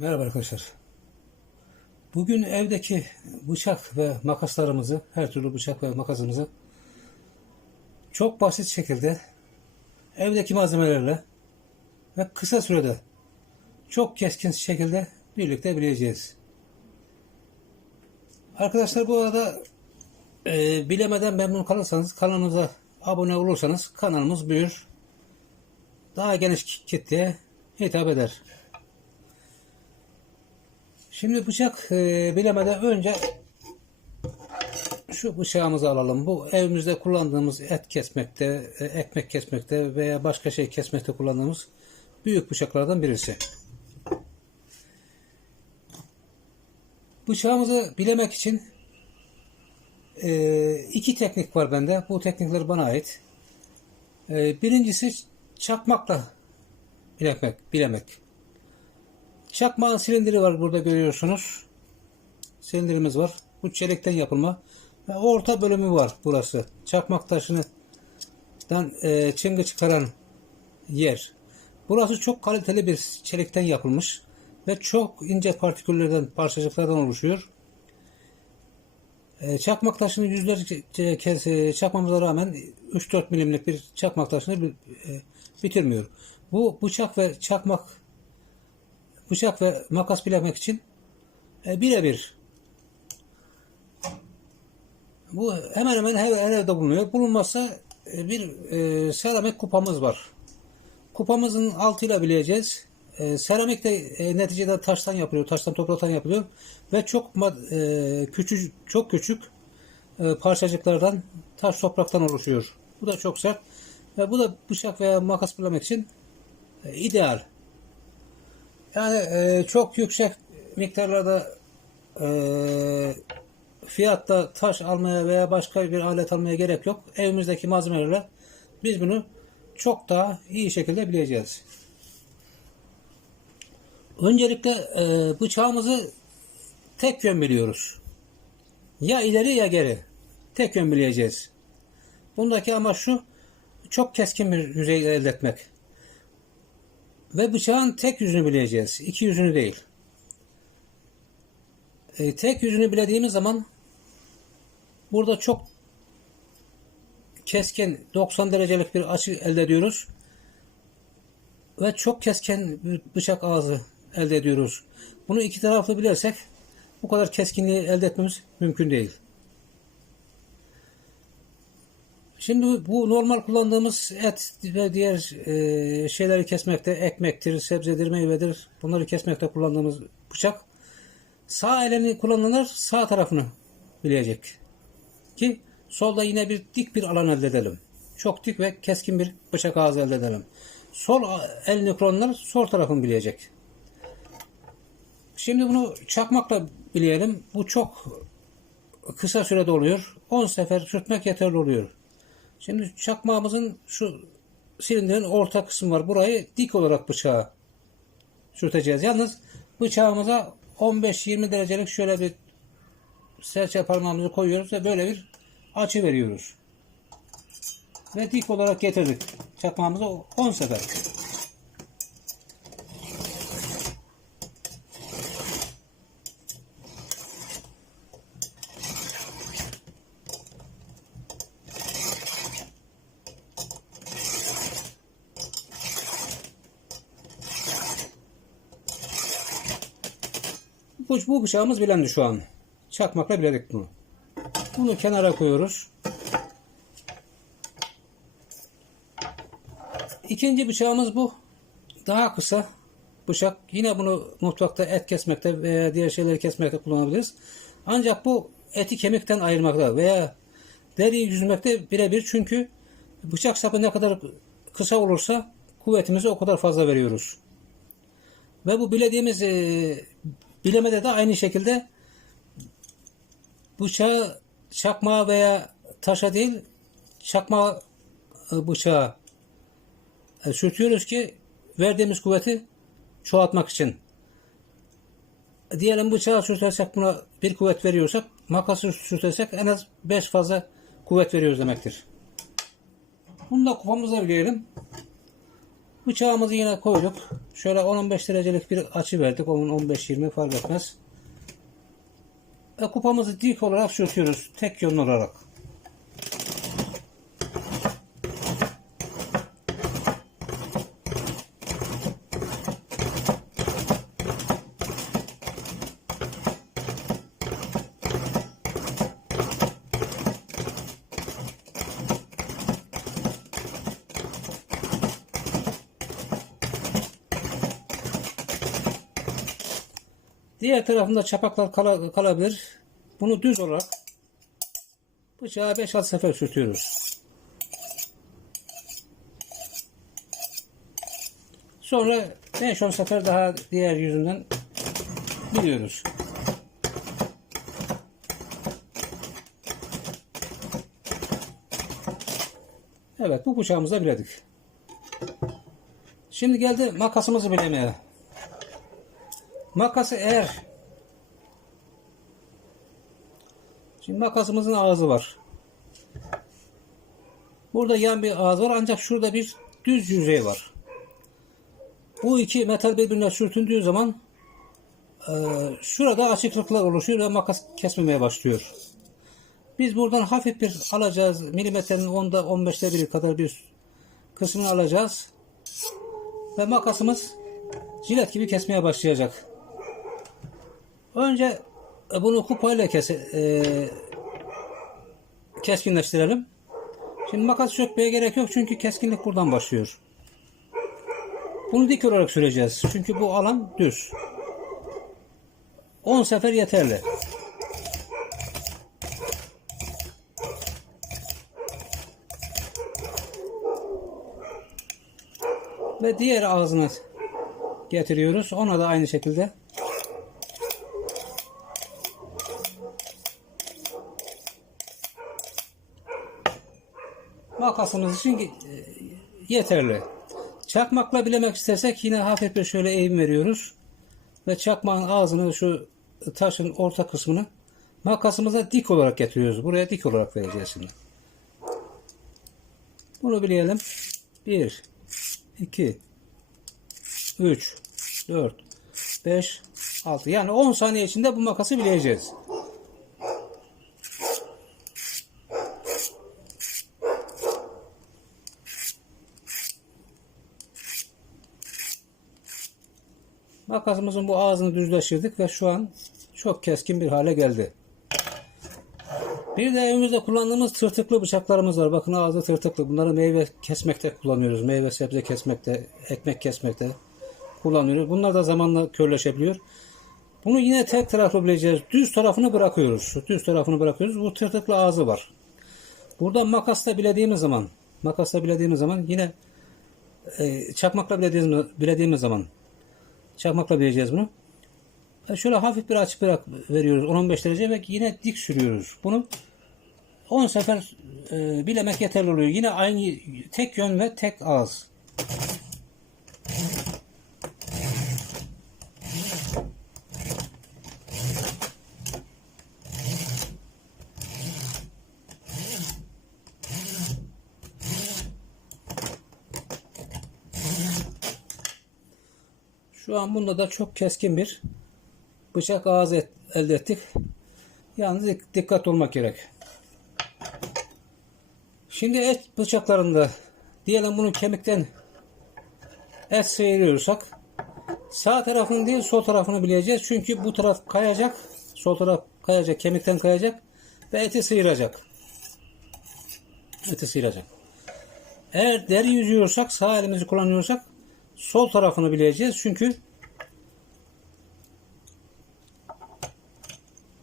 Merhaba arkadaşlar. Bugün evdeki bıçak ve makaslarımızı, her türlü bıçak ve makasımızı çok basit şekilde evdeki malzemelerle ve kısa sürede çok keskin şekilde birlikte bileceğiz. Arkadaşlar bu arada e, bilemeden memnun kalırsanız kanalımıza abone olursanız kanalımız büyür. Daha geniş kitleye hitap eder. Şimdi bıçak e, bilemeden önce şu bıçağımızı alalım. Bu evimizde kullandığımız et kesmekte, e, ekmek kesmekte veya başka şey kesmekte kullandığımız büyük bıçaklardan birisi. Bıçağımızı bilemek için e, iki teknik var bende. Bu teknikler bana ait. E, birincisi çakmakla bilemek. bilemek. Çakmağın silindiri var burada görüyorsunuz. Silindirimiz var. Bu çelikten yapılma. Ve orta bölümü var burası. Çakmak taşından e, çıngı çıkaran yer. Burası çok kaliteli bir çelikten yapılmış ve çok ince partiküllerden, parçacıklardan oluşuyor. E, çakmak taşını yüzlerce kez e, çakmamıza rağmen 3-4 milimlik bir çakmak taşını e, bitirmiyor. Bu bıçak ve çakmak bıçak ve makas bilemek için e, birebir. Bu hemen hemen her, her evde bulunuyor. Bulunmazsa e, bir e, seramik kupamız var. Kupamızın altıyla bileceğiz. E, seramik de e, neticede taştan yapılıyor, taştan topraktan yapılıyor ve çok e, küçük çok küçük e, parçacıklardan taş topraktan oluşuyor. Bu da çok sert ve bu da bıçak veya makas bilemek için e, ideal. Yani e, çok yüksek miktarlarda e, fiyatta taş almaya veya başka bir alet almaya gerek yok. Evimizdeki malzemelerle biz bunu çok daha iyi şekilde bileceğiz. Öncelikle e, bıçağımızı tek yön biliyoruz. Ya ileri ya geri. Tek yön bileceğiz. Bundaki amaç şu, çok keskin bir yüzey elde etmek. Ve bıçağın tek yüzünü bileceğiz. iki yüzünü değil. E, tek yüzünü bilediğimiz zaman burada çok keskin 90 derecelik bir açı elde ediyoruz. Ve çok keskin bir bıçak ağzı elde ediyoruz. Bunu iki taraflı bilirsek bu kadar keskinliği elde etmemiz mümkün değil. Şimdi bu normal kullandığımız et ve diğer e, şeyleri kesmekte ekmektir, sebzedir, meyvedir. Bunları kesmekte kullandığımız bıçak sağ elini kullananlar sağ tarafını bilecek. Ki solda yine bir dik bir alan elde edelim. Çok dik ve keskin bir bıçak ağzı elde edelim. Sol elini kullananlar sol tarafını bilecek. Şimdi bunu çakmakla bileyelim. Bu çok kısa sürede oluyor. 10 sefer sürtmek yeterli oluyor. Şimdi çakmağımızın şu silindirin orta kısmı var. Burayı dik olarak bıçağa sürteceğiz. Yalnız bıçağımıza 15-20 derecelik şöyle bir serçe parmağımızı koyuyoruz ve böyle bir açı veriyoruz. Ve dik olarak getirdik. Çakmağımızı 10 sefer. Bu, bu bıçağımız bilendi şu an. Çakmakla biledik bunu. Bunu kenara koyuyoruz. İkinci bıçağımız bu. Daha kısa bıçak. Yine bunu mutfakta et kesmekte veya diğer şeyleri kesmekte kullanabiliriz. Ancak bu eti kemikten ayırmakta veya deriyi yüzmekte birebir çünkü bıçak sapı ne kadar kısa olursa kuvvetimizi o kadar fazla veriyoruz. Ve bu bilediğimiz e, bilemede de aynı şekilde bıçağı çakmağa veya taşa değil çakma e, bıçağı e, sürtüyoruz ki verdiğimiz kuvveti çoğaltmak için. Diyelim bıçağı sürtersek buna bir kuvvet veriyorsak makası sürtersek en az 5 fazla kuvvet veriyoruz demektir. Bunu da kupamıza bileyelim. Bıçağımızı yine koyduk. Şöyle 10-15 derecelik bir açı verdik. 10-15-20 fark etmez. Ve kupamızı dik olarak sürtüyoruz. Tek yönlü olarak. Diğer tarafında çapaklar kala- kalabilir. Bunu düz olarak bıçağı 5-6 sefer sürtüyoruz. Sonra 5-10 sefer daha diğer yüzünden biliyoruz. Evet bu bıçağımızı da biledik. Şimdi geldi makasımızı bilemeye. Makası eğer Şimdi makasımızın ağzı var. Burada yan bir ağız var ancak şurada bir düz yüzey var. Bu iki metal birbirine sürtündüğü zaman e, şurada açıklıklar oluşuyor ve makas kesmemeye başlıyor. Biz buradan hafif bir alacağız. Milimetrenin 10'da 15'te biri kadar bir kısmını alacağız. Ve makasımız jilet gibi kesmeye başlayacak. Önce e, bunu kupayla kes, e, keskinleştirelim. Şimdi makas sökmeye gerek yok çünkü keskinlik buradan başlıyor. Bunu dik olarak süreceğiz. Çünkü bu alan düz. 10 sefer yeterli. Ve diğer ağzını getiriyoruz. Ona da aynı şekilde makasımız için e, yeterli. Çakmakla bilemek istersek yine hafif bir şöyle eğim veriyoruz. Ve çakmağın ağzını şu taşın orta kısmını makasımıza dik olarak getiriyoruz. Buraya dik olarak vereceğiz şimdi. Bunu bileyelim. 1 2 3 4 5 6 yani 10 saniye içinde bu makası bileceğiz. Makasımızın bu ağzını düzleştirdik ve şu an çok keskin bir hale geldi. Bir de evimizde kullandığımız tırtıklı bıçaklarımız var. Bakın ağzı tırtıklı. Bunları meyve kesmekte kullanıyoruz. Meyve sebze kesmekte, ekmek kesmekte kullanıyoruz. Bunlar da zamanla körleşebiliyor. Bunu yine tek taraflı bileceğiz. Düz tarafını bırakıyoruz. Düz tarafını bırakıyoruz. Bu tırtıklı ağzı var. Burada makasla bilediğimiz zaman, makasla bilediğimiz zaman yine e, çakmakla bilediğimiz, bilediğimiz zaman çakmakla bileceğiz bunu. E, Şöyle hafif bir açı bırak veriyoruz 10-15 derece ve yine dik sürüyoruz. Bunu 10 sefer e, bilemek yeterli oluyor. Yine aynı tek yön ve tek ağız. Şu an bunda da çok keskin bir bıçak ağzı et- elde ettik. Yalnız dik- dikkat olmak gerek. Şimdi et bıçaklarında diyelim bunu kemikten et sıyırıyorsak sağ tarafını değil sol tarafını bileceğiz. Çünkü bu taraf kayacak. Sol taraf kayacak. Kemikten kayacak. Ve eti sıyıracak. Eti sıyıracak. Eğer deri yüzüyorsak sağ elimizi kullanıyorsak sol tarafını bileceğiz. Çünkü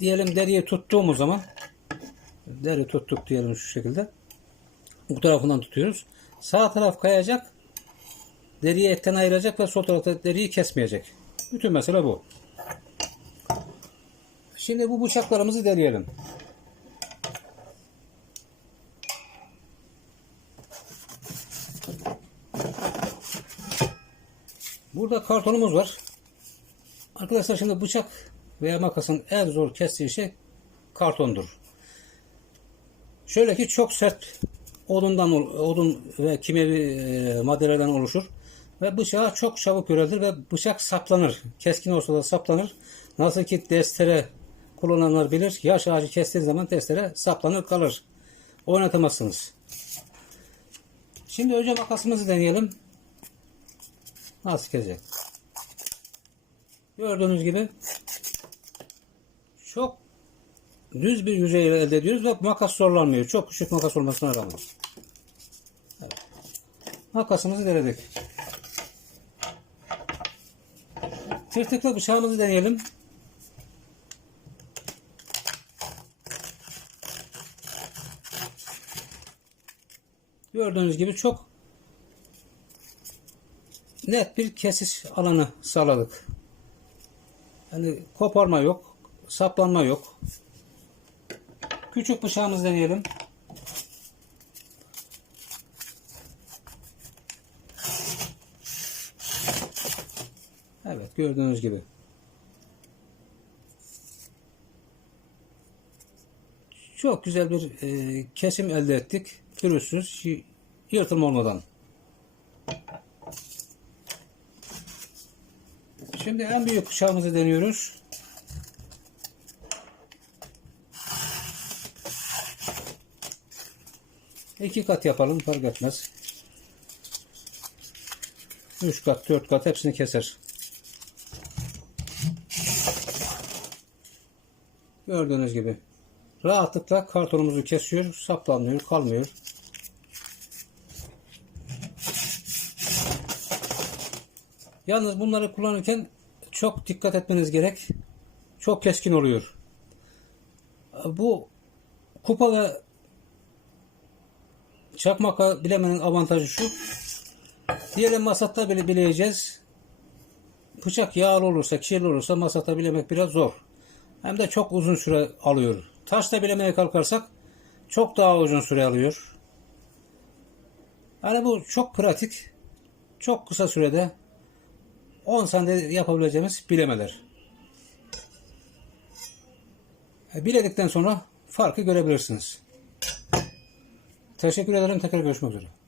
diyelim deriyi tuttuğumuz zaman deri tuttuk diyelim şu şekilde. Bu tarafından tutuyoruz. Sağ taraf kayacak. Deriyi etten ayıracak ve sol tarafta deriyi kesmeyecek. Bütün mesele bu. Şimdi bu bıçaklarımızı deneyelim. Burada kartonumuz var. Arkadaşlar şimdi bıçak veya makasın en zor kestiği şey kartondur. Şöyle ki çok sert odundan odun ve kimyevi e, maddelerden oluşur. Ve bıçağı çok çabuk yöreldir ve bıçak saplanır. Keskin olsa da saplanır. Nasıl ki destere kullananlar bilir. Yaş ağacı kestiğiniz zaman destere saplanır kalır. Oynatamazsınız. Şimdi önce makasımızı deneyelim. Nasıl kesecek? Gördüğünüz gibi çok düz bir yüzey elde ediyoruz ve makas zorlanmıyor. Çok küçük makas olmasına rağmen. Makasımızı denedik. Tırtıklı bıçağımızı deneyelim. Gördüğünüz gibi çok net bir kesiş alanı sağladık. Yani koparma yok, saplanma yok. Küçük bıçağımızı deneyelim. Evet gördüğünüz gibi. Çok güzel bir e, kesim elde ettik. Pürüzsüz, yırtılma olmadan. Şimdi en büyük bıçağımızı deniyoruz. İki kat yapalım fark etmez. Üç kat, dört kat hepsini keser. Gördüğünüz gibi. Rahatlıkla kartonumuzu kesiyor, saplanmıyor, kalmıyor. Yalnız bunları kullanırken çok dikkat etmeniz gerek. Çok keskin oluyor. Bu kupa ve çakmaka bilemenin avantajı şu. Diyelim masatta bile bileyeceğiz. Bıçak yağlı olursa, kirli olursa masata bilemek biraz zor. Hem de çok uzun süre alıyor. Taşla bilemeye kalkarsak çok daha uzun süre alıyor. Yani bu çok pratik. Çok kısa sürede 10 saniyede yapabileceğimiz bilemeler. E, Biledikten sonra farkı görebilirsiniz. Teşekkür ederim. Tekrar görüşmek üzere.